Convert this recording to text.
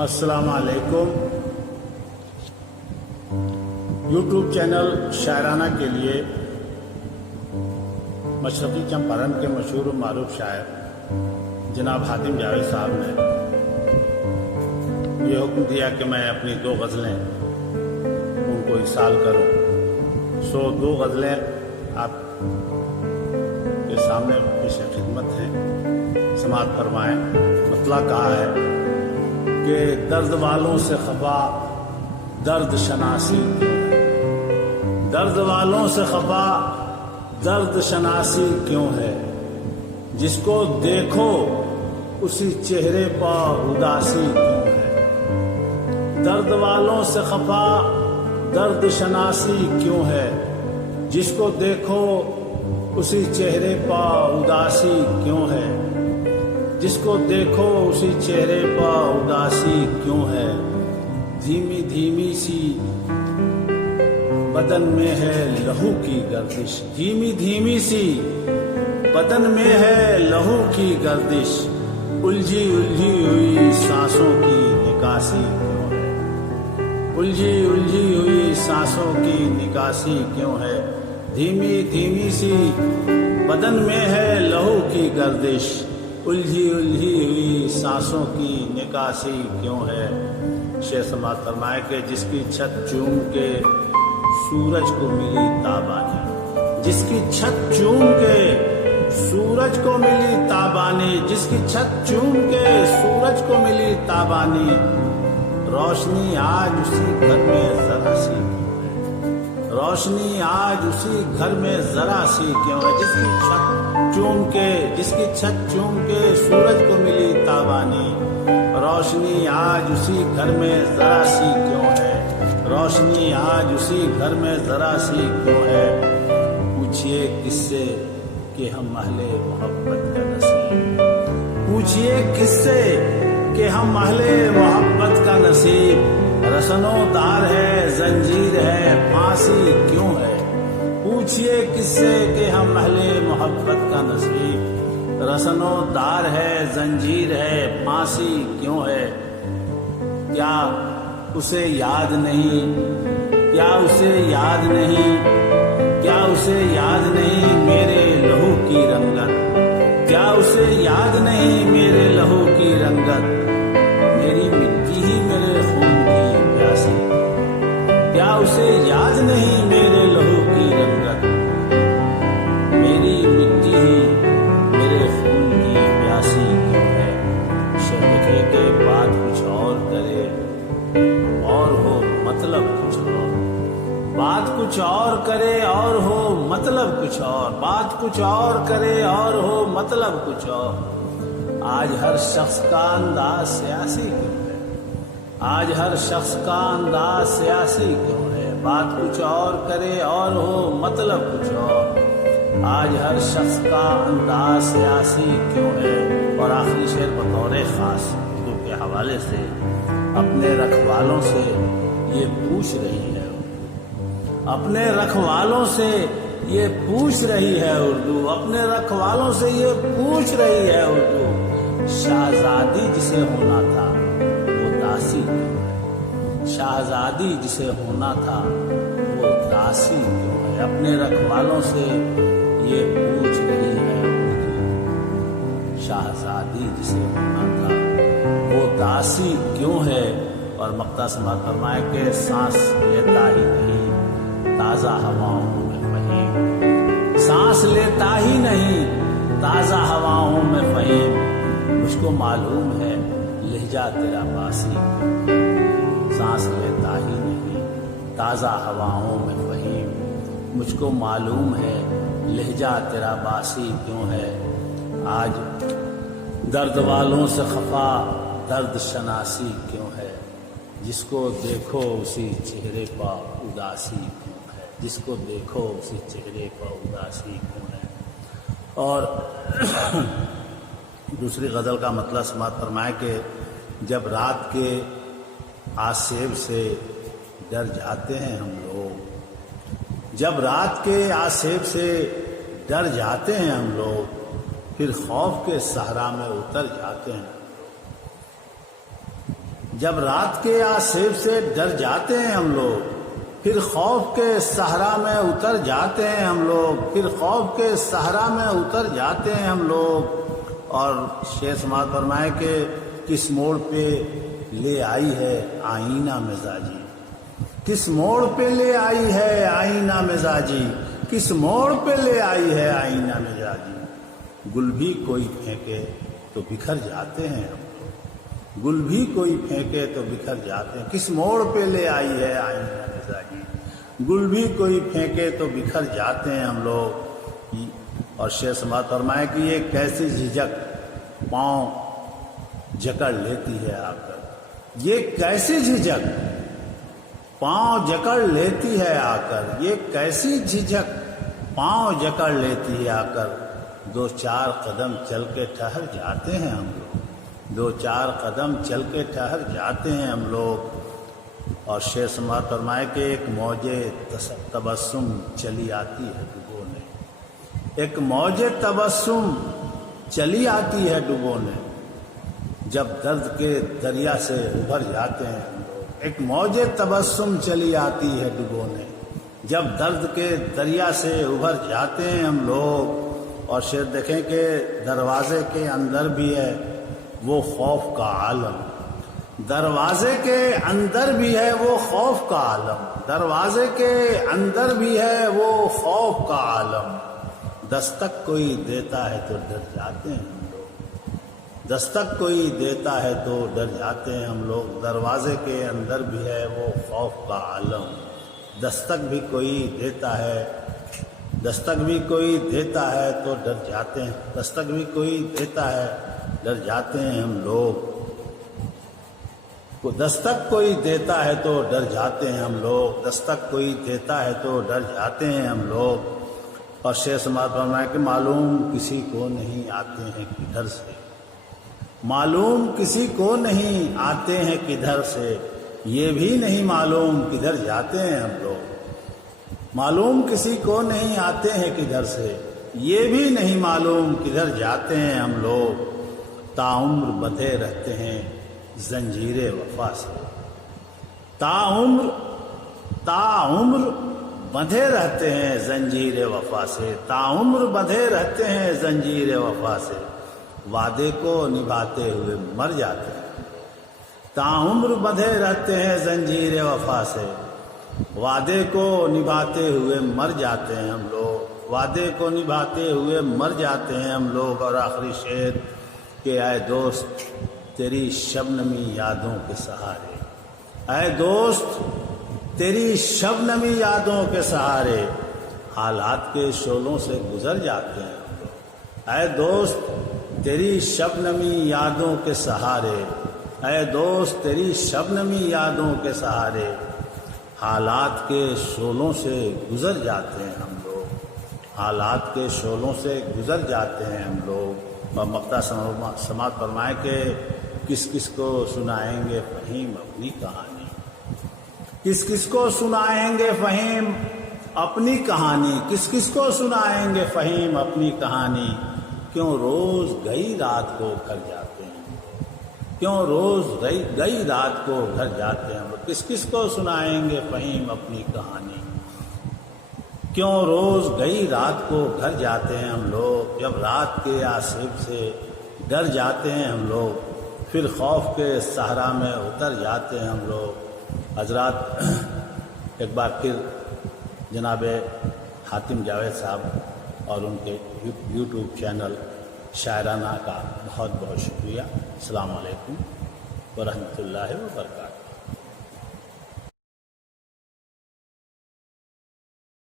السلام علیکم۔ YouTube channel شاعرانہ کے لیے مشرقی چمپارن کے مشہور و معروف شاعر جناب حاتم جاوید صاحب نے یہ حکم دیا کہ میں اپنی 2 غزلیں ان کو ارسال کروں۔ 2 غزلیں آپ کے سامنے پیش خدمت ہیں، سماعت فرمائیں۔ مطلع کہا ہے کہ درد والوں سے خفا درد شناسی کیوں ہے، درد والوں سے خفا درد شناسی کیوں ہے، جس کو دیکھو اسی چہرے پر اداسی کیوں ہے، درد والوں سے خفا درد شناسی کیوں ہے، جس کو دیکھو اسی چہرے پر اداسی کیوں ہے، جس کو دیکھو اسی چہرے پر اداسی کیوں ہے، دھیمی دھیمی سی بدن میں ہے لہو کی گردش، دھیمی دھیمی سی بدن میں ہے لہو کی گردش، الجھی الجھی ہوئی سانسوں کی نکاسی کیوں ہے، الجھی الجھی ہوئی سانسوں کی نکاسی کیوں ہے، دھیمی دھیمی سی بدن میں ہے لہو کی گردش، الجھی الجھی ہوئی سانسوں کی نکاسی کیوں ہے۔ شیخ سماعت فرمائے کہ جس کی چھت چوم کے سورج کو ملی تابانی، جس کی چھت چوم کے سورج کو ملی تابانی، جس کی چھت چوم کے سورج کو ملی تابانی، روشنی آج اسی گھر میں ذرا سی کیوں ہے، روشنی آج اسی گھر میں ذرا سی کیوں ہے، جس کی چھت چوم کے سورج کو ملی تابانی، روشنی آج اسی گھر میں ذرا سی کیوں ہے، روشنی آج اسی گھر میں ذرا سی کیوں ہے، پوچھئے کس سے کہ ہم اہل محبت کا نصیب، پوچھئے کس سے کہ ہم اہل محبت کا نصیب، رسنوں دار ہے زنجیر ہے پھانسی کیوں ہے، پوچھئے کس سے کہ ہم اہل محبت کا نصیب، رسنوں دار ہے زنجیر ہے پھانسی کیوں ہے، کیا اسے یاد نہیں، کیا اسے یاد نہیں، کیا اسے یاد نہیں میرے لہو کی رنگت، کیا اسے یاد نہیں میرے لہو کی رنگت، میری مٹی ہی میرے خون کی پیاسی، کیا اسے یاد نہیں میرے لہو کی رنگت، میری مٹی ہی میرے خون کی پیاسی کیوں ہے۔ شیخ لکھے کہ بات کچھ اور کرے اور ہو مطلب کچھ اور، بات کچھ اور کرے اور ہو مطلب کچھ اور، بات کچھ اور کرے اور ہو مطلب کچھ اور، آج ہر شخص کا انداز سیاسی کیوں ہے، آج ہر شخص کا انداز سیاسی کیوں ہے، بات کچھ اور کرے اور ہو مطلب کچھ اور، آج ہر شخص کا انداز سیاسی کیوں ہے۔ اور آخری شعر بطور خاص اردو کے حوالے سے اپنے رکھوالوں سے یہ پوچھ رہی ہے، اپنے رکھوالوں سے یہ پوچھ رہی ہے اردو، اپنے رکھوالوں سے یہ پوچھ رہی ہے اردو، شہزادی جسے ہونا تھا وہ داسی کیوں ہے، شہزادی جسے ہونا تھا وہ داسی کیوں ہے، اپنے رکھوالوں سے یہ پوچھ رہی ہے اردو، شہزادی جسے ہونا تھا وہ داسی کیوں ہے۔ اور مقطع سماعت فرمائے کہ سانس لیتا ہی نہیں تازہ ہواؤں میں فہیم، سانس لیتا ہی نہیں تازہ ہواؤں میں فہیم، مجھ کو معلوم ہے لہجہ تیرا باسی، سانس لیتا ہی نہیں تازہ ہواؤں میں فہیم، مجھ کو معلوم ہے لہجہ تیرا باسی کیوں ہے، آج درد والوں سے خفا درد شناسی کیوں ہے، جس کو دیکھو اسی چہرے پر اداسی کیوں ہے، جس کو دیکھو اسی چہرے پر اداسی کیوں ہے۔ اور دوسری غزل کا مطلب سماعت فرمائے کہ جب رات کے آسیب سے ڈر جاتے ہیں ہم لوگ، جب رات کے آسیب سے ڈر جاتے ہیں ہم لوگ، پھر خوف کے صحرا میں اتر جاتے ہیں، جب رات کے آصف سے ڈر جاتے ہیں ہم لوگ، پھر خوف کے صحرا میں اتر جاتے ہیں ہم لوگ، پھر خوف کے صحرا میں اتر جاتے ہیں ہم لوگ۔ اور شیخ سماعت فرمائے کہ کس موڑ پہ لے آئی ہے آئینہ مزاجی، کس موڑ پہ لے آئی ہے آئینہ مزاجی، کس موڑ پہ لے آئی ہے آئینہ مزاجی۔ گل بھی کوئی پھینکے تو بکھر جاتے ہیں ہم لوگ، گل بھی کوئی پھینکے تو بکھر جاتے ہیں، کس موڑ پہ لے آئی ہے آئینہ مزاجی، گل بھی کوئی پھینکے تو بکھر جاتے ہیں ہم لوگ۔ اور شیخ سماعت فرمائے کہ یہ کیسی جھجک پاؤں جکڑ لیتی ہے آ کر، یہ کیسی جھجک پاؤں جکڑ لیتی ہے آ کر، یہ کیسی جھجک پاؤں جکڑ لیتی ہے آ کر۔ دو چار قدم چل کے ٹھہر جاتے ہیں ہم لوگ، دو چار قدم چل کے ٹھہر جاتے ہیں ہم لوگ۔ اور شیخ سماعت فرمائے کہ ایک موج تبسم چلی آتی ہے ڈبونے، ایک موج تبسم چلی آتی ہے ڈبونے، جب درد کے دریا سے ابھر جاتے ہیں ہم لوگ، ایک موج تبسم چلی آتی ہے ڈبونے، جب درد کے دریا سے ابھر جاتے ہیں ہم لوگ۔ اور شعر دیکھیں کہ دروازے کے اندر بھی ہے وہ خوف کا عالم، دروازے کے اندر بھی ہے وہ خوف کا عالم، دروازے کے اندر بھی ہے وہ خوف کا عالم۔ دستک کوئی دیتا ہے تو ڈر جاتے ہیں ہم لوگ، دستک کوئی دیتا ہے تو ڈر جاتے ہیں ہم لوگ، دروازے کے اندر بھی ہے وہ خوف کا عالم۔ دستک بھی کوئی دیتا ہے، دستک بھی کوئی دیتا ہے تو ڈر جاتے ہیں، دستک بھی کوئی دیتا ہے ڈر جاتے ہیں ہم لوگ، دستک کوئی دیتا ہے تو ڈر جاتے ہیں ہم لوگ، دستک کوئی دیتا ہے تو ڈر جاتے ہیں ہم لوگ۔ اور شیخ سماعت فرمائے کہ معلوم کسی کو نہیں آتے ہیں کدھر سے، معلوم کسی کو نہیں آتے ہیں کدھر سے، یہ بھی نہیں معلوم کدھر جاتے ہیں ہم لوگ، معلوم کسی کو نہیں آتے ہیں کدھر سے، یہ بھی نہیں معلوم کدھر جاتے ہیں ہم لوگ۔ تاعمر بندھے رہتے ہیں زنجیر وفا سے، تاعمر بندھے رہتے ہیں زنجیر وفا سے، تاعمر بندھے رہتے ہیں زنجیر وفا سے، وعدے کو نبھاتے ہوئے مر جاتے ہیں، تاعمر بندھے رہتے ہیں زنجیر وفا سے، وعدے کو نبھاتے ہوئے مر جاتے ہیں ہم لوگ، وعدے کو نبھاتے ہوئے مر جاتے ہیں ہم لوگ۔ اور آخری شعر کہ اے دوست تیری شبنمی یادوں کے سہارے، اے دوست تیری شبنمی یادوں کے سہارے، حالات کے شعلوں سے گزر جاتے ہیں ہم لوگ، اے دوست تیری شبنمی یادوں کے سہارے، اے دوست تیری شبنمی یادوں کے سہارے، حالات کے شعلوں سے گزر جاتے ہیں ہم لوگ، حالات کے شعلوں سے گزر جاتے ہیں ہم لوگ۔ اور مقطع سماعت فرمائے کہ کس کس کو سنائیں گے فہیم اپنی کہانی، کس کس کو سنائیں گے فہیم اپنی کہانی، کس کس کو سنائیں گے فہیم اپنی کہانی، کیوں روز گئی رات کو گھر جاتے ہیں، کیوں روز گئی رات کو گھر جاتے ہیں، کس کس کو سنائیں گے فہیم اپنی کہانی، کیوں روز گئی رات کو گھر جاتے ہیں ہم لوگ، جب رات کے آصف سے ڈر جاتے ہیں ہم لوگ، پھر خوف کے صحرا میں اتر جاتے ہیں ہم لوگ۔ حضرات ایک بار پھر جناب حاتم جاوید صاحب اور ان کے یوٹیوب چینل شاعرانہ کا بہت بہت شکریہ۔ السلام علیکم ورحمۃ اللہ وبرکاتہ۔